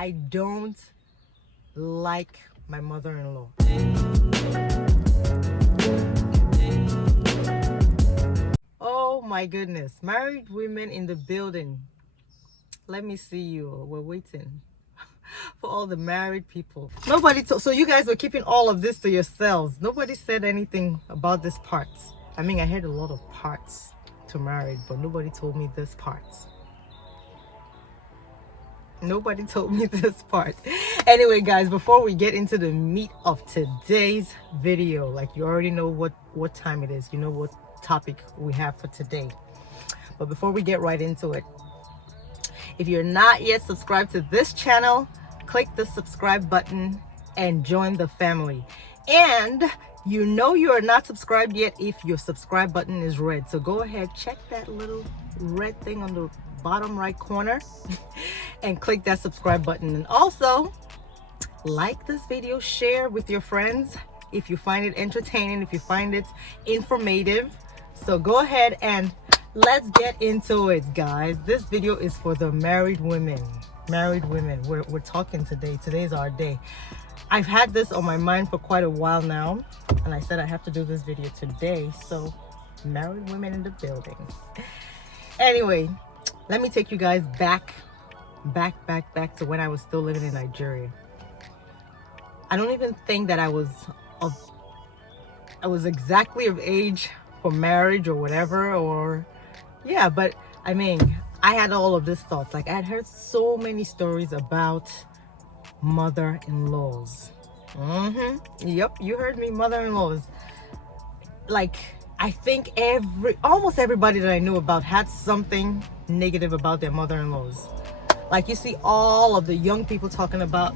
I don't like my mother-in-law. Oh my goodness. Married women in the building. Let me see you. We're waiting for all the married people. Nobody told, so you guys were keeping all of this to yourselves. Nobody said anything about this part. I mean, I heard a lot of parts to married, but nobody told me this part. Nobody told me this part. Anyway, guys, before we get into the meat of today's video, like you already know what time it is, you know what topic we have for today. But before we get right into it, if you're not yet subscribed to this channel, click the subscribe button and join the family. And you know you are not subscribed yet if your subscribe button is red. So go ahead, check that little red thing on the bottom right corner and click that subscribe button. And also like this video, share with your friends if you find it entertaining, if you find it informative. So go ahead and let's get into it, guys. This video is for the married women. We're talking today. Today's our day. I've had this on my mind for quite a while now, and I said I have to do this video today. So married women in the building. Anyway, let me take you guys back to when I was still living in Nigeria. I don't even think that I was exactly of age for marriage or whatever, or yeah, but I mean, I had all of these thoughts. Like, I had heard so many stories about mother-in-laws. Yep, you heard me, mother-in-laws. Like, I think almost everybody that I knew about had something negative about their mother-in-laws. Like, you see all of the young people talking about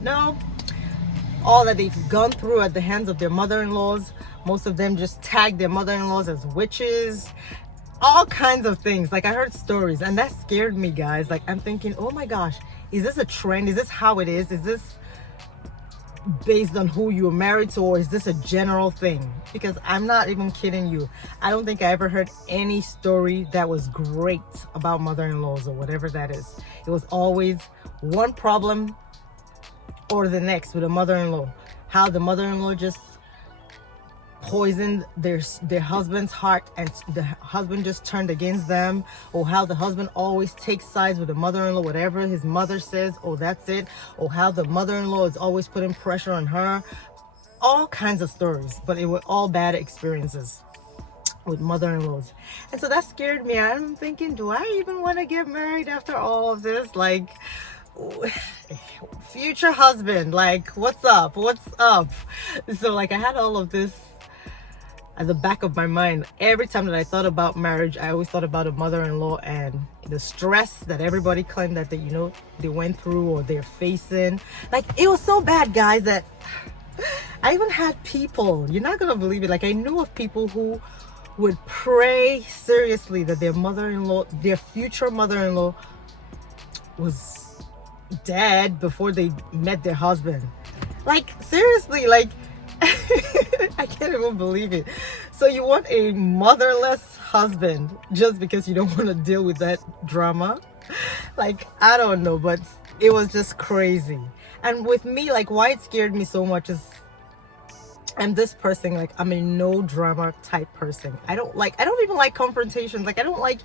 all that they've gone through at the hands of their mother-in-laws. Most of them just tag their mother-in-laws as witches, all kinds of things. Like, I heard stories, and that scared me, guys. Like, I'm thinking, oh my gosh, is this a trend? Is this how it is? Is this based on who you're married to, or is this a general thing? Because I'm not even kidding you, I don't think I ever heard any story that was great about mother-in-laws or whatever that is. It was always one problem or the next with a mother-in-law. How the mother-in-law just poisoned their husband's heart and the husband just turned against them, or how the husband always takes sides with the mother-in-law, whatever his mother says, oh that's it, or how the mother-in-law is always putting pressure on her. All kinds of stories, but it were all bad experiences with mother-in-laws. And so that scared me. I'm thinking, do I even want to get married after all of this? Like, future husband, like, what's up? So like, I had all of this at the back of my mind. Every time that I thought about marriage, I always thought about a mother-in-law and the stress that everybody claimed that they went through or they're facing. Like, it was so bad, guys, that I even had people, you're not gonna believe it, like, I knew of people who would pray seriously that their mother-in-law, their future mother-in-law, was dead before they met their husband. Like, seriously, like, I can't even believe it. So you want a motherless husband just because you don't want to deal with that drama? Like, I don't know, but it was just crazy. And with me, like, why it scared me so much is I'm this person, like, I'm a no drama type person. I don't even like confrontations. Like, I don't like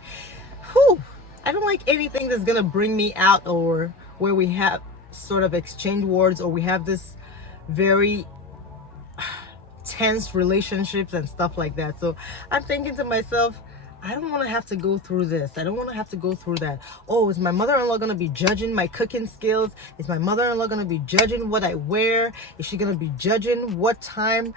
anything that's gonna bring me out, or where we have sort of exchange words, or we have this very tense relationships and stuff like that. So I'm thinking to myself, I don't want to have to go through this. I don't want to have to go through that. Oh, is my mother-in-law going to be judging my cooking skills? Is my mother-in-law going to be judging what I wear? Is she going to be judging what time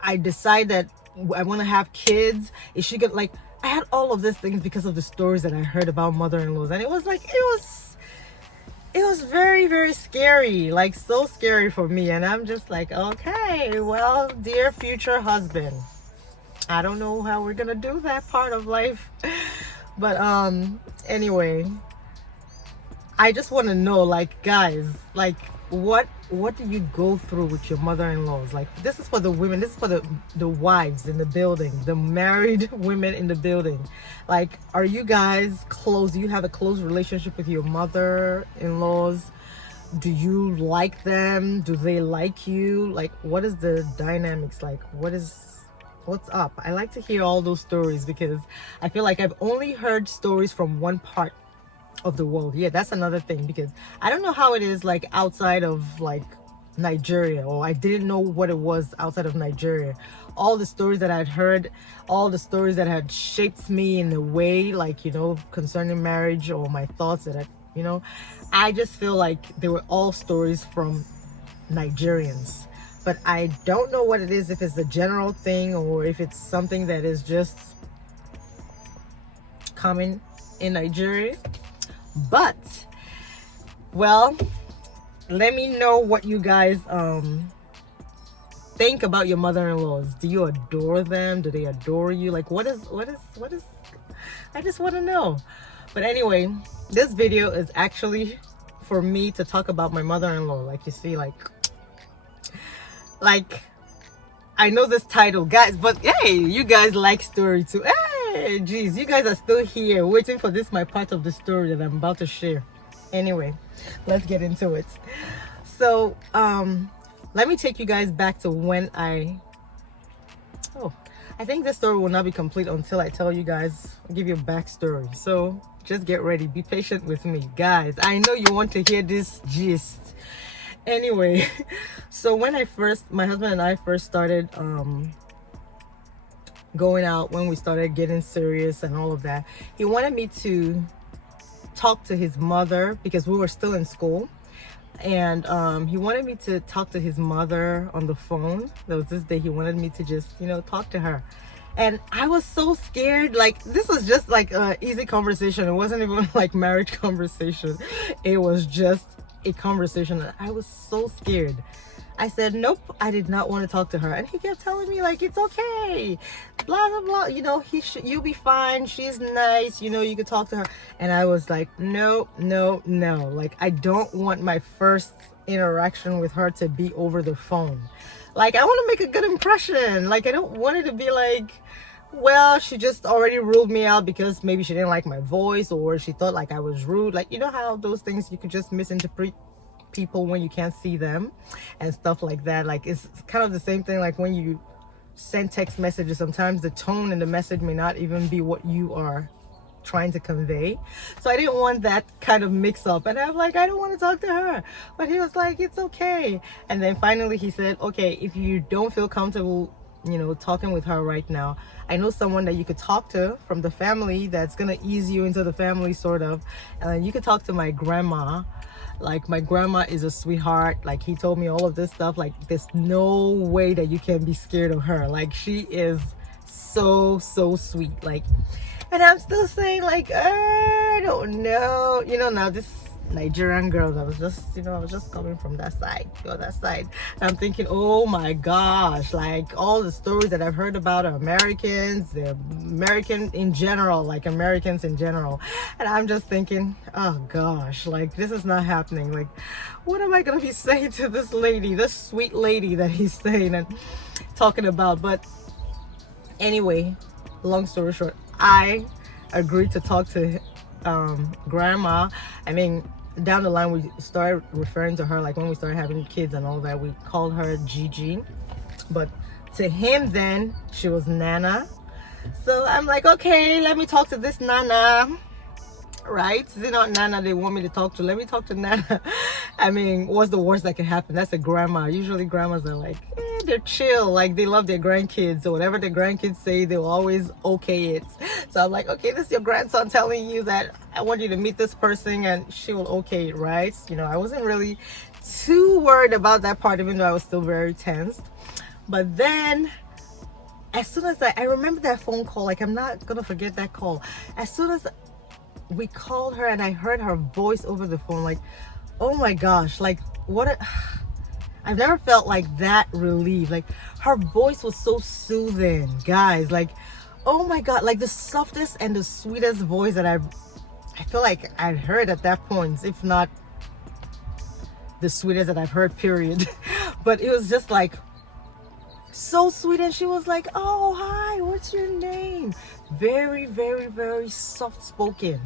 I decide that I want to have kids? Is she going to, like, I had all of these things because of the stories that I heard about mother-in-laws. And it was like, it was very, very scary, like, so scary for me. And I'm just like, okay, well, dear future husband, I don't know how we're gonna do that part of life. But anyway, I just want to know, like, guys, like, what do you go through with your mother-in-laws? Like, this is for the women, this is for the wives in the building, the married women in the building. Like, are you guys close? Do you have a close relationship with your mother-in-laws? Do you like them? Do they like you? Like, what is the dynamics like? What's up? I like to hear all those stories because I feel like I've only heard stories from one part of the world. Yeah, that's another thing, because I don't know how it is like outside of like Nigeria, or I didn't know what it was outside of Nigeria. All the stories that I'd heard, all the stories that had shaped me in a way, like, you know, concerning marriage, or my thoughts that I just feel like they were all stories from Nigerians. But I don't know what it is, if it's a general thing or if it's something that is just common in Nigeria. But, well, let me know what you guys think about your mother-in-laws. Do you adore them? Do they adore you? Like, what is I just want to know. But anyway, this video is actually for me to talk about my mother-in-law. Like, you see, like I know this title, guys, but hey, you guys like story too. Hey, geez, you guys are still here waiting for this, my part of the story that I'm about to share. Anyway, let's get into it. So let me take you guys back to when I think this story will not be complete until I tell you guys, give you a backstory. So just get ready, be patient with me, guys. I know you want to hear this gist. Anyway, so when my husband and I first started going out, when we started getting serious and all of that, he wanted me to talk to his mother because we were still in school. And he wanted me to talk to his mother on the phone. There was this day he wanted me to just, you know, talk to her. And I was so scared. Like, this was just like an easy conversation. It wasn't even like marriage conversation. It was just a conversation. And I was so scared. I said, nope, I did not want to talk to her. And he kept telling me, like, it's okay, blah, blah, blah. You know, you'll be fine. She's nice. You know, you could talk to her. And I was like, no, no, no. Like, I don't want my first interaction with her to be over the phone. Like, I want to make a good impression. Like, I don't want it to be like, well, she just already ruled me out because maybe she didn't like my voice, or she thought like I was rude. Like, you know how those things you could just misinterpret people when you can't see them and stuff like that. Like, it's kind of the same thing like when you send text messages. Sometimes the tone in the message may not even be what you are trying to convey. So I didn't want that kind of mix up, and I'm like, I don't want to talk to her. But he was like, it's okay. And then finally he said, okay, if you don't feel comfortable, you know, talking with her right now, I know someone that you could talk to from the family that's gonna ease you into the family, sort of. And you could talk to my grandma. Like, my grandma is a sweetheart. Like, he told me all of this stuff. Like, there's no way that you can be scared of her. Like, she is so sweet. Like, and I'm still saying, like, I don't know, you know. Now this Nigerian girl, I was just coming from that side, the other side, and I'm thinking, oh my gosh, like, all the stories that I've heard about Americans, they're American in general, like Americans in general, and I'm just thinking, oh gosh, like, this is not happening. Like, what am I gonna be saying to this lady, this sweet lady that he's saying and talking about? But anyway, long story short, I agreed to talk to grandma. I mean, down the line we started referring to her, like when we started having kids and all that, we called her Gigi, but to him then she was Nana. So I'm like, okay, let me talk to this Nana, right? Is it not Nana they want me to talk to? Let me talk to Nana. I mean, what's the worst that can happen? That's a grandma. Usually grandmas are like, they're chill, like they love their grandkids, so whatever the grandkids say, they'll always okay it. So I'm like, okay, this is your grandson telling you that I want you to meet this person, and she will okay it, right? You know, I wasn't really too worried about that part, even though I was still very tensed. But then as soon as I remember that phone call, like, I'm not gonna forget that call. As soon as we called her and I heard her voice over the phone, like, oh my gosh, like, I've never felt like that relieved. Like, her voice was so soothing, guys. Like, oh my god, like the softest and the sweetest voice that I feel like I'd heard at that point, if not the sweetest that I've heard, period. But it was just like so sweet. And she was like, oh hi, what's your name? Very soft spoken.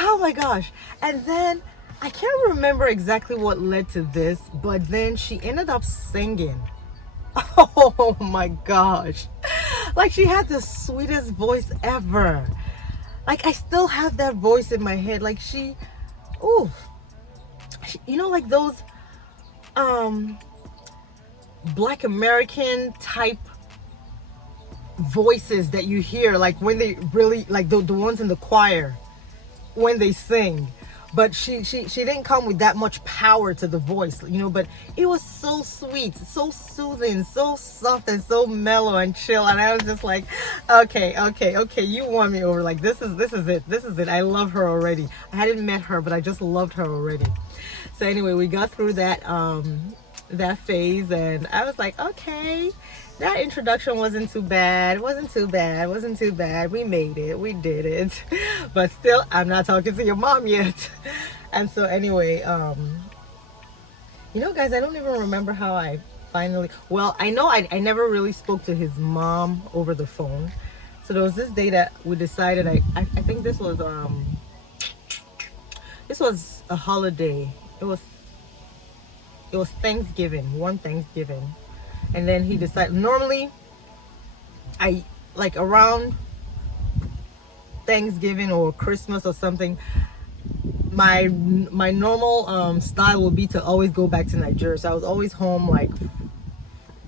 Oh my gosh. And then I can't remember exactly what led to this, but then she ended up singing. Oh my gosh. Like, she had the sweetest voice ever. Like, I still have that voice in my head. Like, ooh, you know, like those Black American type voices that you hear, like when they really, like the ones in the choir when they sing. But she didn't come with that much power to the voice, you know, but it was so sweet, so soothing, so soft, and so mellow and chill. And I was just like, okay, you won me over. Like, this is it. I love her already. I hadn't met her, but I just loved her already. So anyway, we got through that that phase, and I was like, okay, that introduction wasn't too bad. We made it. We did it. But still, I'm not talking to your mom yet. And so anyway, you know, guys, I don't even remember how I finally, well, I know I never really spoke to his mom over the phone. So there was this day that we decided, I think this was a holiday. It was Thanksgiving, one Thanksgiving. And then he decided, normally I, like, around Thanksgiving or Christmas or something, my normal style would be to always go back to Nigeria. So I was always home like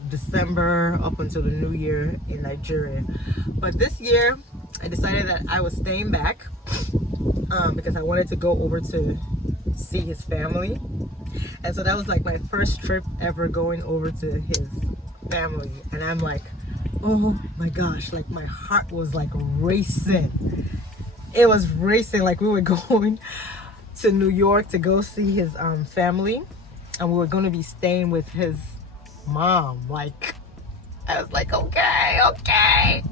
December up until the New Year in Nigeria. But this year I decided that I was staying back because I wanted to go over to see his family. And so that was like my first trip ever, going over to his family. And I'm like, oh my gosh, like my heart was like racing. It was racing. Like, we were going to New York to go see his family, and we were going to be staying with his mom. Like, I was like, okay.